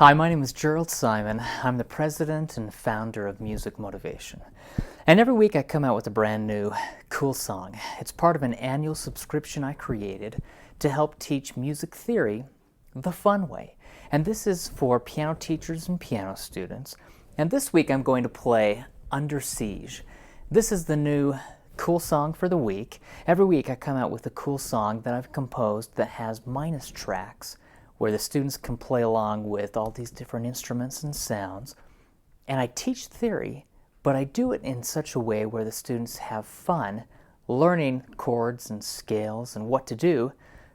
Hi, my name is Jerald Simon. I'm the president and founder of Music Motivation. And every week I come out with a brand new cool song. It's part of an annual subscription I created to help teach music theory the fun way. And this is for piano teachers and piano students. And this week I'm going to play Under Siege. This is the new cool song for the week. Every week I come out with a cool song that I've composed that has minus tracks, where the students can play along with all these different instruments and sounds. And I teach theory, but I do it in such a way where the students have fun learning chords and scales and what to do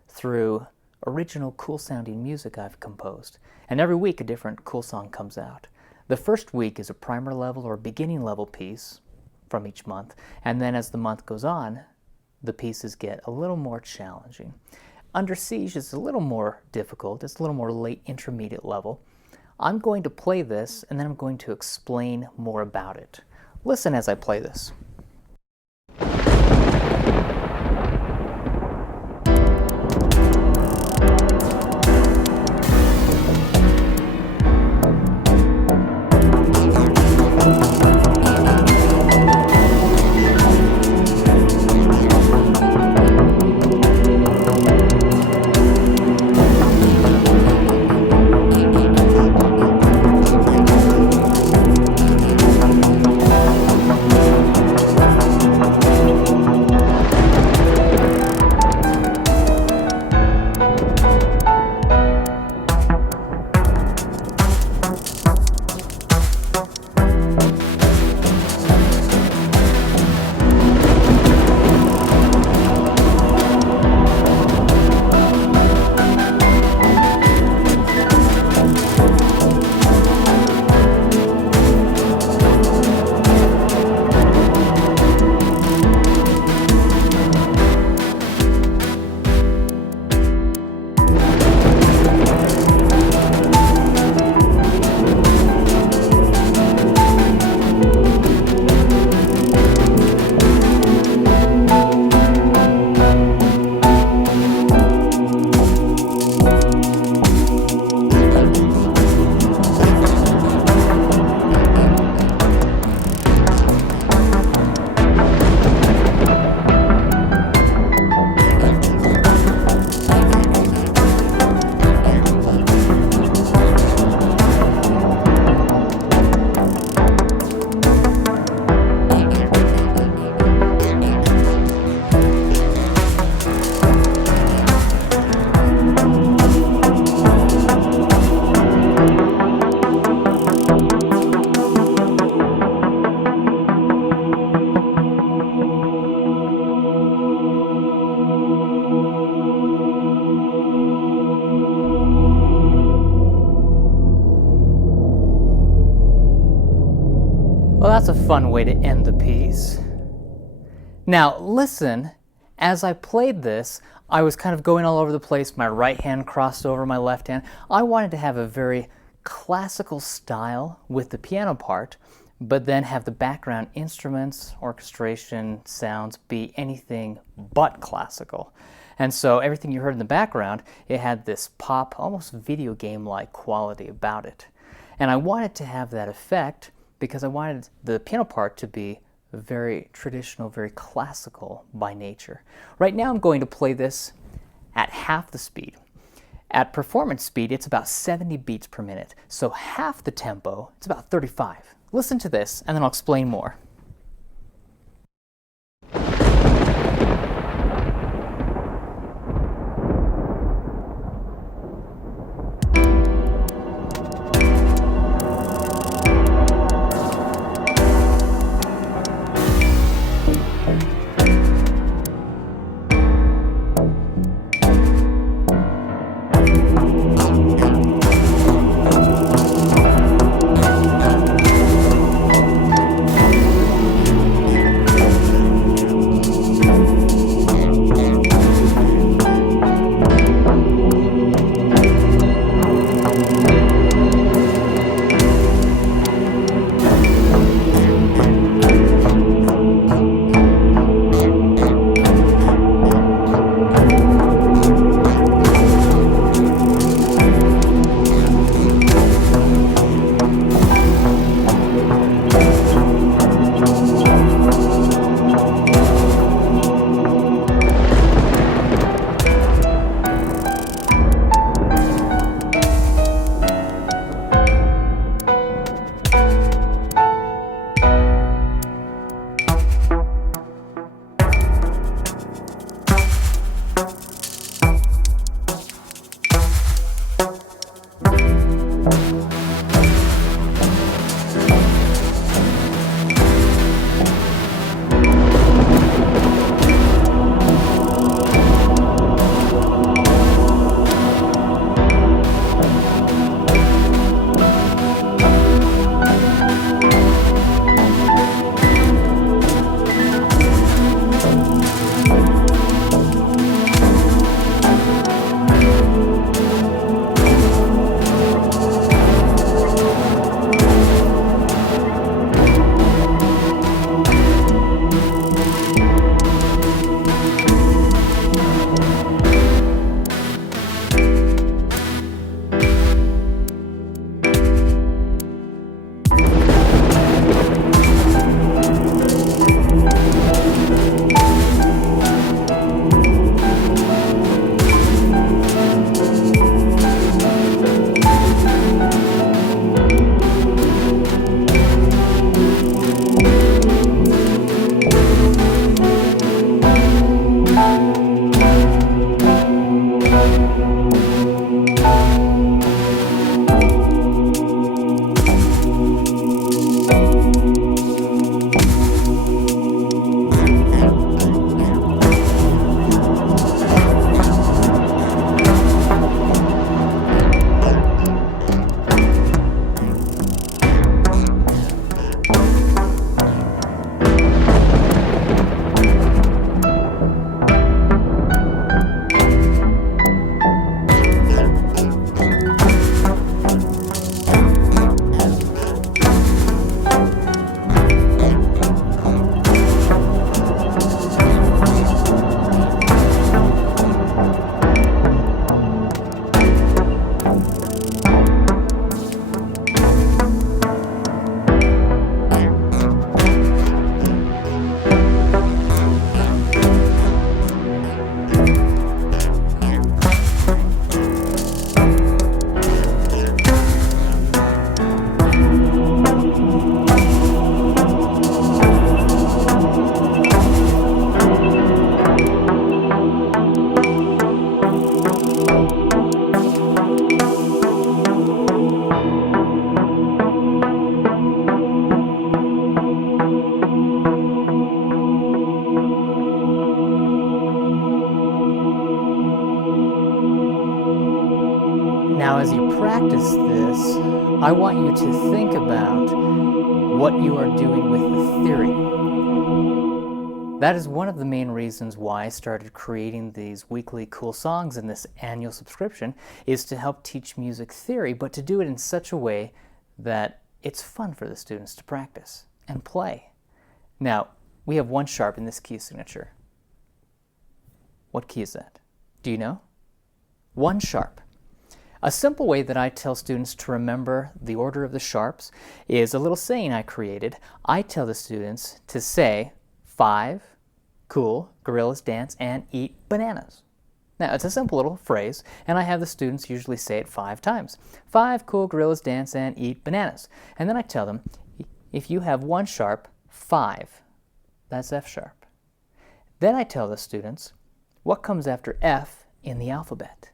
through original cool sounding music I've composed. And every week a different cool song comes out. The first week is a primer level or beginning level piece from each month, and then as the month goes on, the pieces get a little more challenging. Under Siege is a little more difficult. It's a little more late intermediate level. I'm going to play this and then I'm going to explain more about it. Listen as I play this. Well, that's a fun way to end the piece. Now, listen, as I played this, I was kind of going all over the place. My right hand crossed over my left hand. I wanted to have a very classical style with the piano part, but then have the background instruments, orchestration, sounds be anything but classical. And so everything you heard in the background, it had this pop, almost video game-like quality about it. And I wanted to have that effect because I wanted the piano part to be very traditional, very classical by nature. Right now I'm going to play this at half the speed. At performance speed, it's about 70 beats per minute. So half the tempo, it's about 35. Listen to this, and then I'll explain more. as you practice this, I want you to think about what you are doing with the theory. That is one of the main reasons why I started creating these weekly cool songs in this annual subscription, is to help teach music theory, but to do it in such a way that it's fun for the students to practice and play. Now, we have 1 sharp in this key signature. What key is that? Do you know? 1 sharp. A simple way that I tell students to remember the order of the sharps is a little saying I created. I tell the students to say 5, cool, gorillas dance and eat bananas. Now, it's a simple little phrase, and I have the students usually say it 5 times. 5, cool, gorillas dance and eat bananas. And then I tell them, if you have 1 sharp, 5, that's F sharp. Then I tell the students, what comes after F in the alphabet?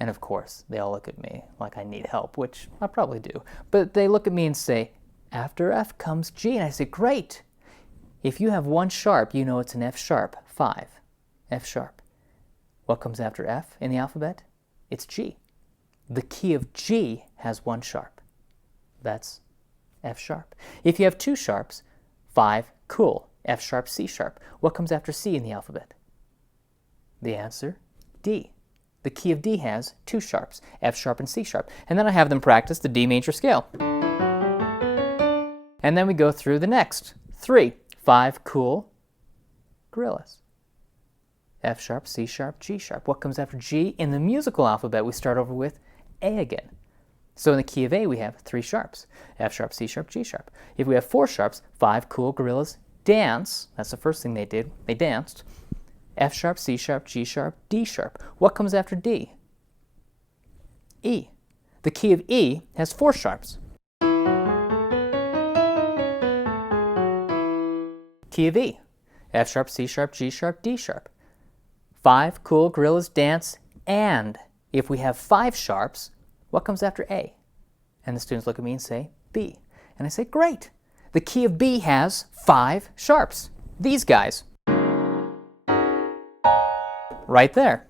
And of course, they all look at me like I need help, which I probably do. But they look at me and say, after F comes G. And I say, great. If you have 1 sharp, you know it's an F sharp. 5, F sharp. What comes after F in the alphabet? It's G. The key of G has 1 sharp. That's F sharp. If you have 2 sharps, 5, cool, F sharp, C sharp. What comes after C in the alphabet? The answer, D. The key of D has 2 sharps, F sharp and C sharp. And then I have them practice the D major scale. And then we go through the next 3, 5, cool, gorillas. F sharp, C sharp, G sharp. What comes after G? In the musical alphabet, we start over with A again. So in the key of A, we have 3 sharps, F sharp, C sharp, G sharp. If we have 4 sharps, 5, cool, gorillas, dance. That's the first thing they did. They danced. F sharp, C sharp, G sharp, D sharp. What comes after D? E. The key of E has 4 sharps. Key of E, F sharp, C sharp, G sharp, D sharp. 5, cool, gorillas, dance, and if we have 5 sharps, what comes after A? And the students look at me and say, B. And I say, great. The key of B has 5 sharps. These guys. Right there.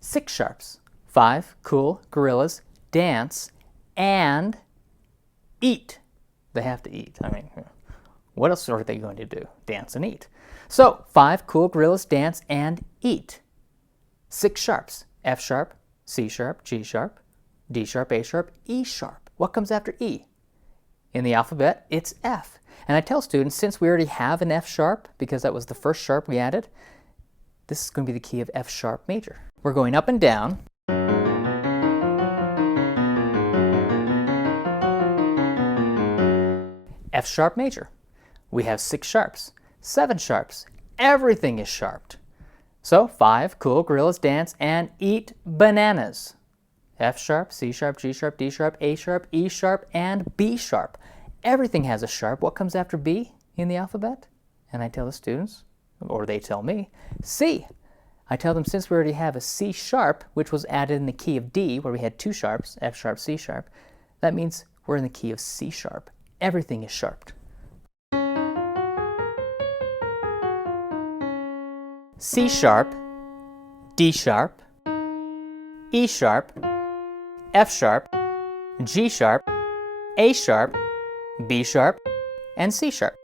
6 sharps. 5, cool, gorillas, dance, and eat. They have to eat. I mean, what else are they going to do? Dance and eat. So, 5, cool, gorillas, dance, and eat. 6 sharps. F sharp, C sharp, G sharp, D sharp, A sharp, E sharp. What comes after E? In the alphabet, it's F. And I tell students, since we already have an F sharp, because that was the first sharp we added, this is going to be the key of F sharp major. We're going up and down. F sharp major. We have 6 sharps, 7 sharps. Everything is sharped. So 5, cool, gorillas, dance, and eat bananas. F sharp, C sharp, G sharp, D sharp, A sharp, E sharp, and B sharp. Everything has a sharp. What comes after B in the alphabet? And I tell the students, or they tell me, C. I tell them, since we already have a C sharp, which was added in the key of D, where we had 2 sharps, F sharp, C sharp, that means we're in the key of C sharp. Everything is sharped. C sharp, D sharp, E sharp, F sharp, G sharp, A sharp, B sharp, and C sharp.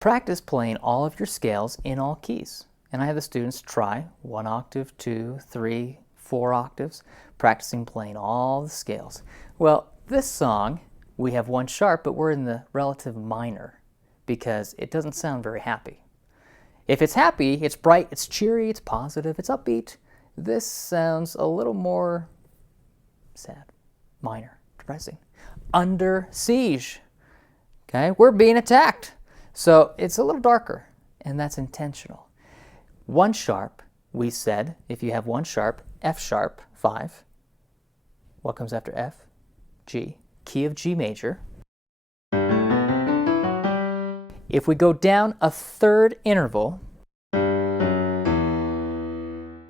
Practice playing all of your scales in all keys. And I have the students try 1 octave, 2, 3, 4 octaves, practicing playing all the scales. Well, this song, we have 1 sharp, but we're in the relative minor because it doesn't sound very happy. If it's happy, it's bright, it's cheery, it's positive, it's upbeat. This sounds a little more sad, minor, depressing. Under siege. Okay, we're being attacked. So it's a little darker, and that's intentional. 1 sharp, we said, if you have 1 sharp, F sharp, 5. What comes after F? G. Key of G major. If we go down a 3rd interval,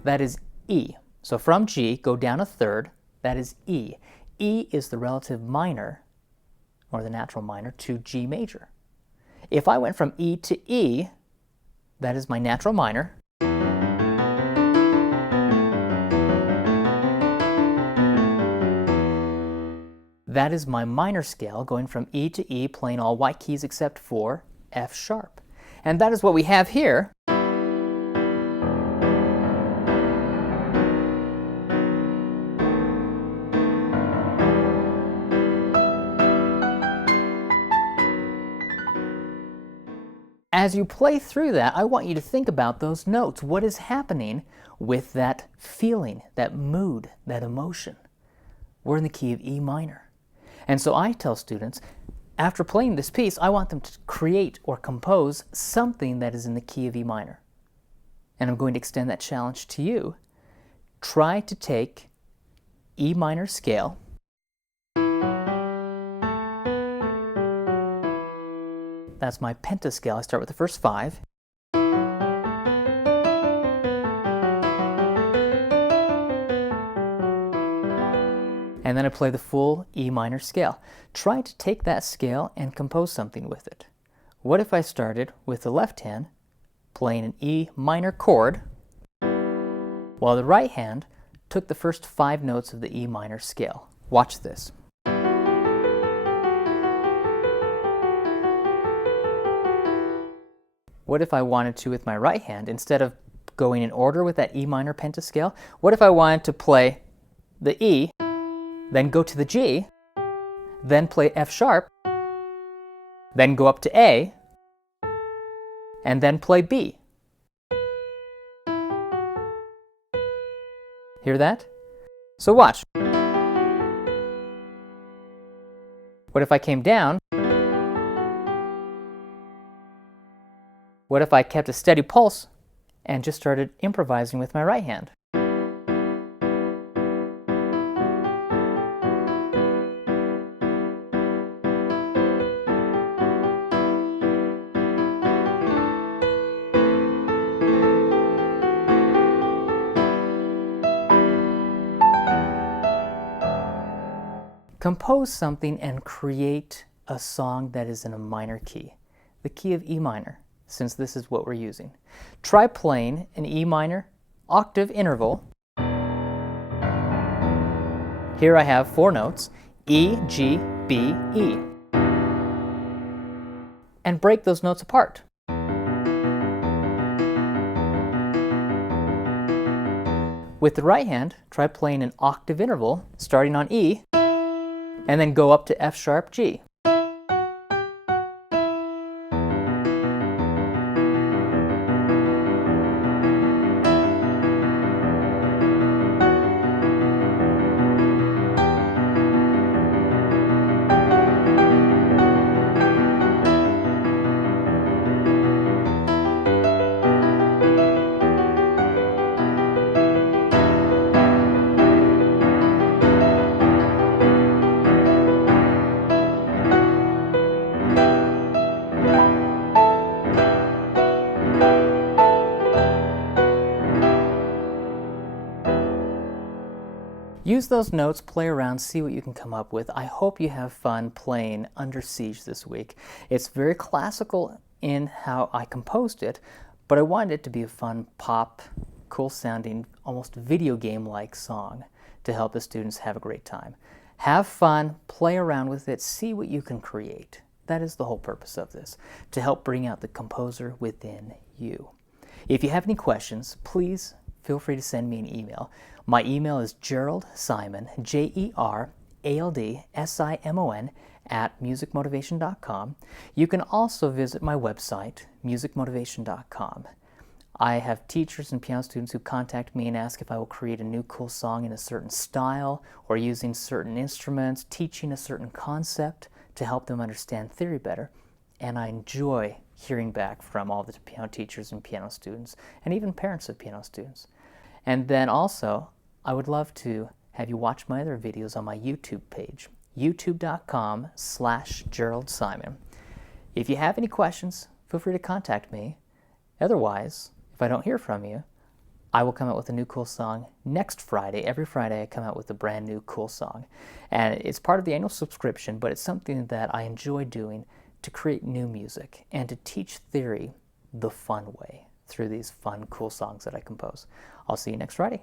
that is E. So from G, go down a 3rd, that is E. E is the relative minor, or the natural minor, to G major. If I went from E to E, that is my natural minor. That is my minor scale, going from E to E, playing all white keys except for F sharp. And that is what we have here. As you play through that, I want you to think about those notes. What is happening with that feeling, that mood, that emotion? We're in the key of E minor. And so I tell students, after playing this piece, I want them to create or compose something that is in the key of E minor. And I'm going to extend that challenge to you. Try to take E minor scale, that's my pentascale. I start with the first 5. And then I play the full E minor scale. Try to take that scale and compose something with it. What if I started with the left hand playing an E minor chord, while the right hand took the first 5 notes of the E minor scale? Watch this. What if I wanted to, with my right hand, instead of going in order with that E minor pentascale, what if I wanted to play the E, then go to the G, then play F sharp, then go up to A, and then play B? Hear that? So watch. What if I came down? What if I kept a steady pulse and just started improvising with my right hand? Compose something and create a song that is in a minor key, the key of E minor, since this is what we're using. Try playing an E minor octave interval. Here I have 4 notes, E, G, B, E. And break those notes apart. With the right hand, try playing an octave interval, starting on E, and then go up to F sharp G. Use those notes, play around, see what you can come up with. I hope you have fun playing Under Siege this week. It's very classical in how I composed it, but I wanted it to be a fun pop, cool sounding, almost video game-like song to help the students have a great time. Have fun, play around with it, see what you can create. That is the whole purpose of this, to help bring out the composer within you. If you have any questions, please feel free to send me an email. My email is JeraldSimon, JeraldSimon, @musicmotivation.com. You can also visit my website, musicmotivation.com. I have teachers and piano students who contact me and ask if I will create a new cool song in a certain style or using certain instruments, teaching a certain concept to help them understand theory better. And I enjoy hearing back from all the piano teachers and piano students, and even parents of piano students. And then also, I would love to have you watch my other videos on my YouTube page, youtube.com/JeraldSimon. If you have any questions, feel free to contact me. Otherwise, if I don't hear from you, I will come out with a new cool song next Friday. Every Friday I come out with a brand new cool song. And it's part of the annual subscription, but it's something that I enjoy doing to create new music and to teach theory the fun way through these fun, cool songs that I compose. I'll see you next Friday.